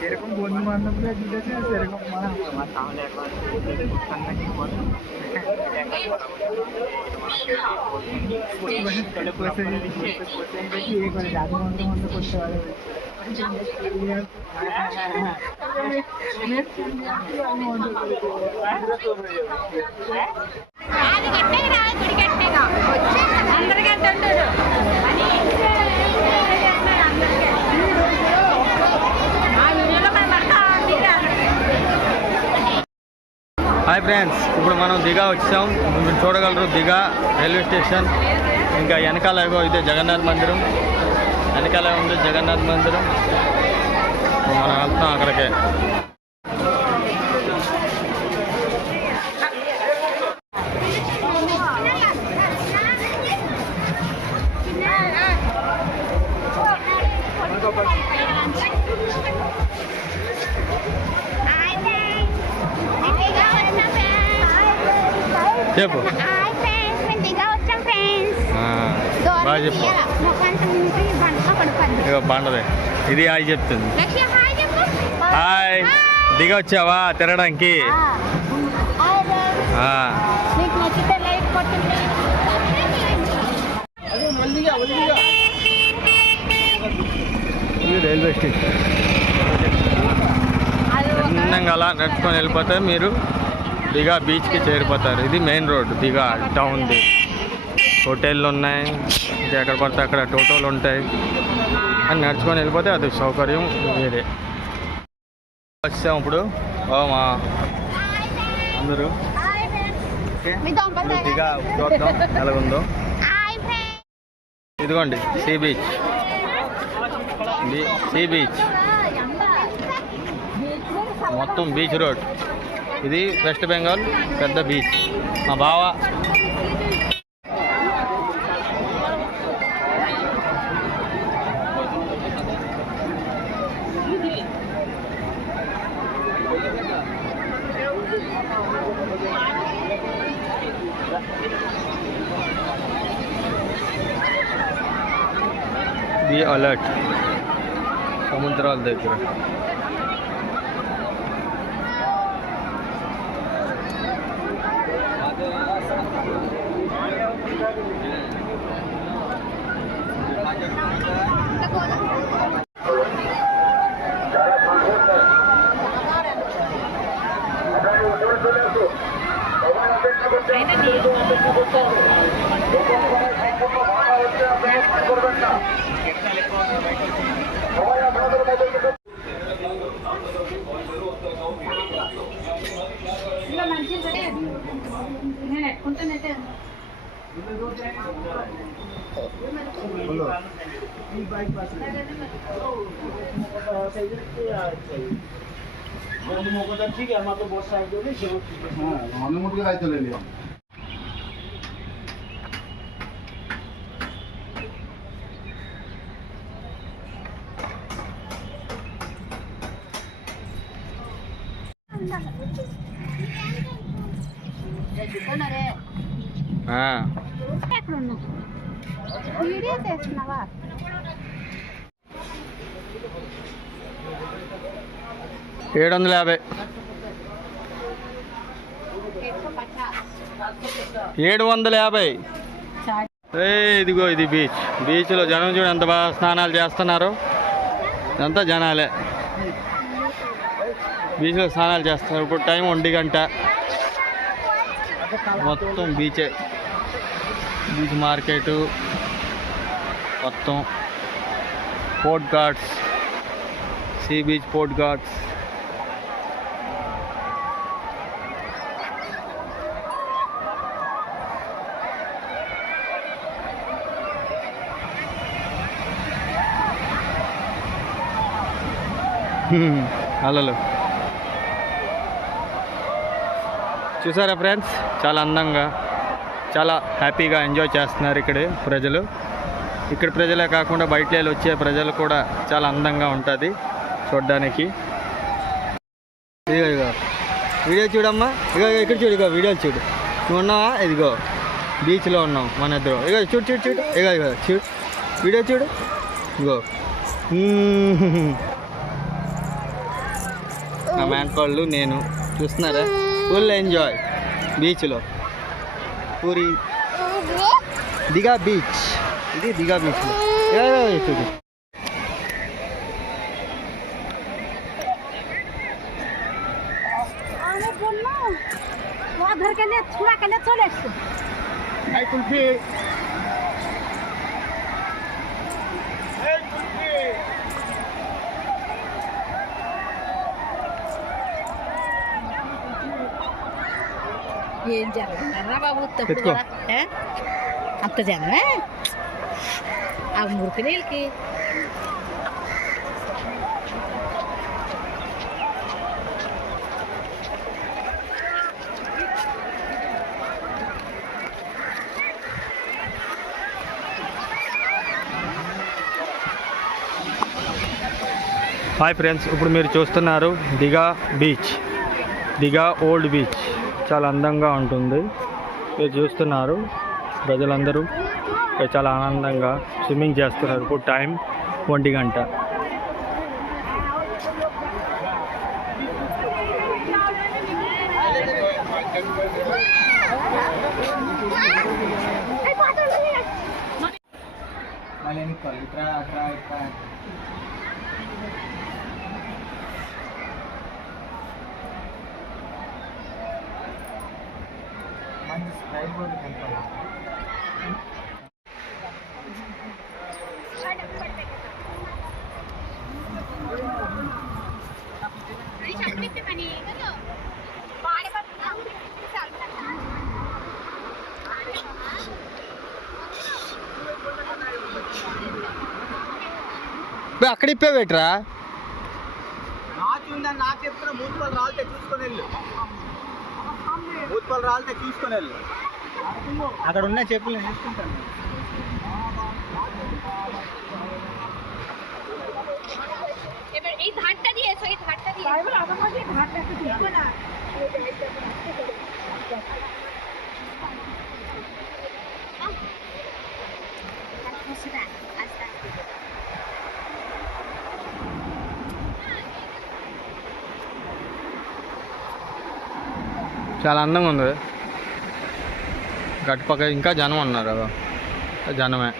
সেরকম বন্ধু বান্ধবরা জুটেছে সেরকম তাহলে একবার দেখি এ করে জাদু মন্ত্র মন্ত্র করতে পারে హాయ్ ఫ్రెండ్స్, ఇప్పుడు మనం దిగా వచ్చాం. మీరు చూడగలరు దిగా రైల్వే స్టేషన్. ఇంకా వెనకాల ఇదే జగన్నాథ్ మందిరం, వెనకాల ఉంది జగన్నాథ్ మందిరం. మనం వెళ్తాం అక్కడికే. చెప్పు బాగా చెప్పు. ఇక బండదే ఇది హాయ్ చెప్తుంది. హాయ్, దిగా వచ్చావా తిరగడానికి? ఇది రైల్వే స్టేషన్. చిన్నగా అలా నడుచుకొని వెళ్ళిపోతే మీరు దిగా బీచ్కి చేరిపోతారు. ఇది మెయిన్ రోడ్ దిగా టౌన్ది. హోటళ్ళు ఉన్నాయి, ఎక్కడ పడితే అక్కడ టోటోలు ఉంటాయి. అని నడుచుకొని వెళ్ళిపోతే అది సౌకర్యం వేరే. వచ్చాం ఇప్పుడు మా అందరూ దిగా చూద్దాం ఎలాగుందో. ఇదిగోండి సీ బీచ్, సీ బీచ్ మొత్తం బీచ్ రోడ్. ఇది వెస్ట్ బెంగాల్ పెద్ద బీచ్. మా బావ బి అలర్ట్ సముద్రాల దగ్గర. ঠিক আছে, আমার তো বর্ষা একদমই অন্য মুখে দায়িত্ব নিয়ে వీడియో చేస్తున్నావా? 750. 750. ఇదిగో ఇది బీచ్. బీచ్లో జనం చూడు ఎంత బాగా స్నానాలు చేస్తున్నారు. ఇదంతా జనాలే బీచ్లో స్నానాలు చేస్తున్నారు. ఇప్పుడు టైం 1 గంట. మొత్తం బీచే, బీచ్ మార్కెటు మొత్తం. Port guards, sea beach port guards. అలలు చూసారా ఫ్రెండ్స్, చాలా అందంగా చాలా హ్యాపీగా ఎంజాయ్ చేస్తున్నారు ఇక్కడ ప్రజలు. ఇక్కడ ప్రజలే కాకుండా బయట వచ్చే ప్రజలు కూడా చాలా అందంగా ఉంటుంది చూడడానికి. ఇదిగో వీడియో చూడమ్మా, ఇగో ఇక్కడ చూడు, ఇగో వీడియో చూడు. నువ్వు ఉన్నావా? ఇదిగో బీచ్లో ఉన్నాం మన ఇద్దరు. ఇగో చూడు చూడు చూడు, ఇగో చూడు వీడియో చూడు. ఇగో నా మేనకోళ్ళు నేను చూస్తున్నారా ఫుల్ ఎంజాయ్ బీచ్లో పూరి దిగా బీచ్ ఇది దిగా బీచ్లో చూడు চলে এসছে কুলফি ఏం జరుగుతారా బాబు తప్పుడు పెట్టుకో. కదా అంత జనమే ఆ మురికి నీళ్ళకి హాయ్ ఫ్రెండ్స్, ఇప్పుడు మీరు చూస్తున్నారు దిగా బీచ్, దిగా ఓల్డ్ బీచ్. చాలా అందంగా ఉంటుంది. మీరు చూస్తున్నారు ప్రజలందరూ చాలా ఆనందంగా స్విమ్మింగ్ చేస్తున్నారు. ఇప్పుడు టైం 1 గంట. అక్కడ ఇప్పేవేట్రా నాకు చెప్తున్నా మూతుపల్లి రాలితే చూసుకొని వెళ్ళు, మూతుపల్లి రాలితే చూసుకొని వెళ్ళు. అక్కడ ఉన్న చెప్పులు నేను తీసుకుంటాను. এই ধারটা দিয়েছো, এই ধারটা দিয়ে আমাদের ধারটা একটু দেখো না। చాలా అందంగా ఉంది. గట్టుపక్క ఇంకా జనం ఉన్నారు కదా, జనమే.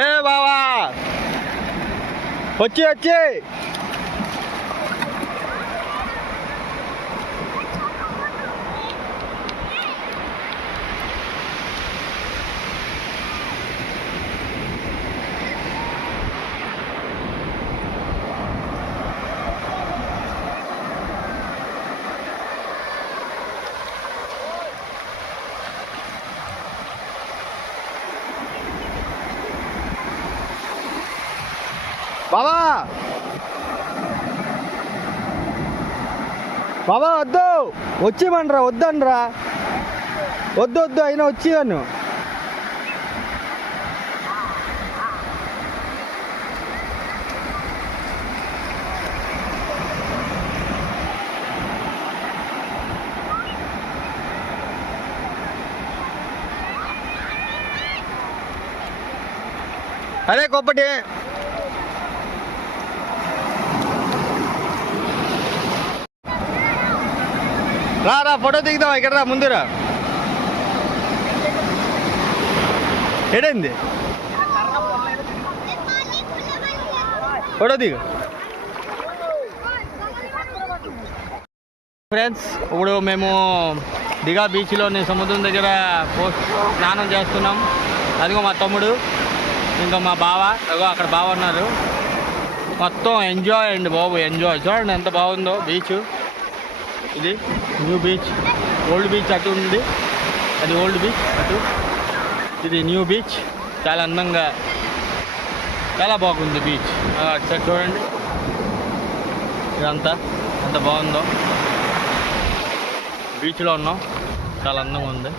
ఏ బావా వచ్చి వచ్చి బాబా బాబా వద్దు వచ్చిమనరా, వద్దనరా, వద్దు వద్దు అయినా వచ్చివాను. అరే కొప్పటి రా రా ఫోటో దిగుదాం. ఇక్కడ రా, ముందురా. ఏడైంది ఫోటో దిగు. ఫ్రెండ్స్, ఇప్పుడు మేము దిగా బీచ్లోని సముద్రం దగ్గర స్నానం చేస్తున్నాం. అదిగో మా తమ్ముడు, ఇంకా మా బావ, అదిగో అక్కడ బావ ఉన్నారు. మొత్తం ఎంజాయ్ అండి బాబు, ఎంజాయ్. చూడండి ఎంత బాగుందో బీచ్. ఇది న్యూ బీచ్, ఓల్డ్ బీచ్ అటు ఉంది, అది ఓల్డ్ బీచ్ అటు, ఇది న్యూ బీచ్. చాలా అందంగా చాలా బాగుంది బీచ్. అటు సైడ్ చూడండి, ఇదంతా ఎంత బాగుందో. బీచ్లో ఉన్నాం, చాలా అందంగా ఉంది.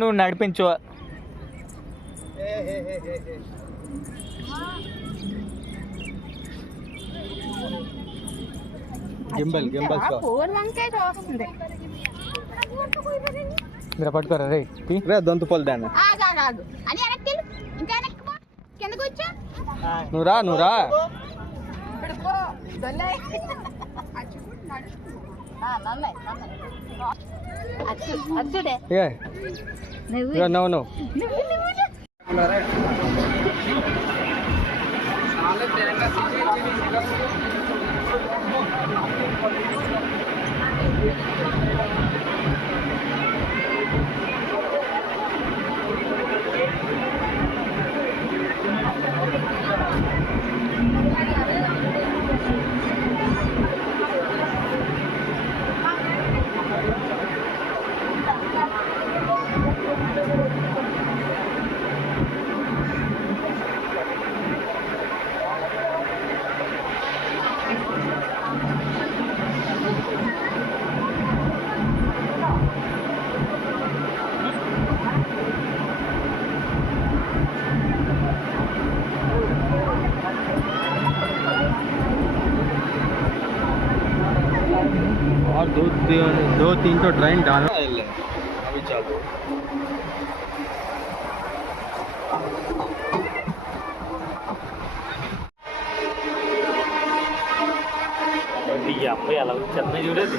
నువ్వు నడిపించు. మీరు పట్టుకోరా రే దొంతుపోలు దాన్ని. నువ్వు రా నువ్వు और दो तीन तो ट्रेन डालना अभी चालू. అబ్బాయి అలా చెత్త చూడేది.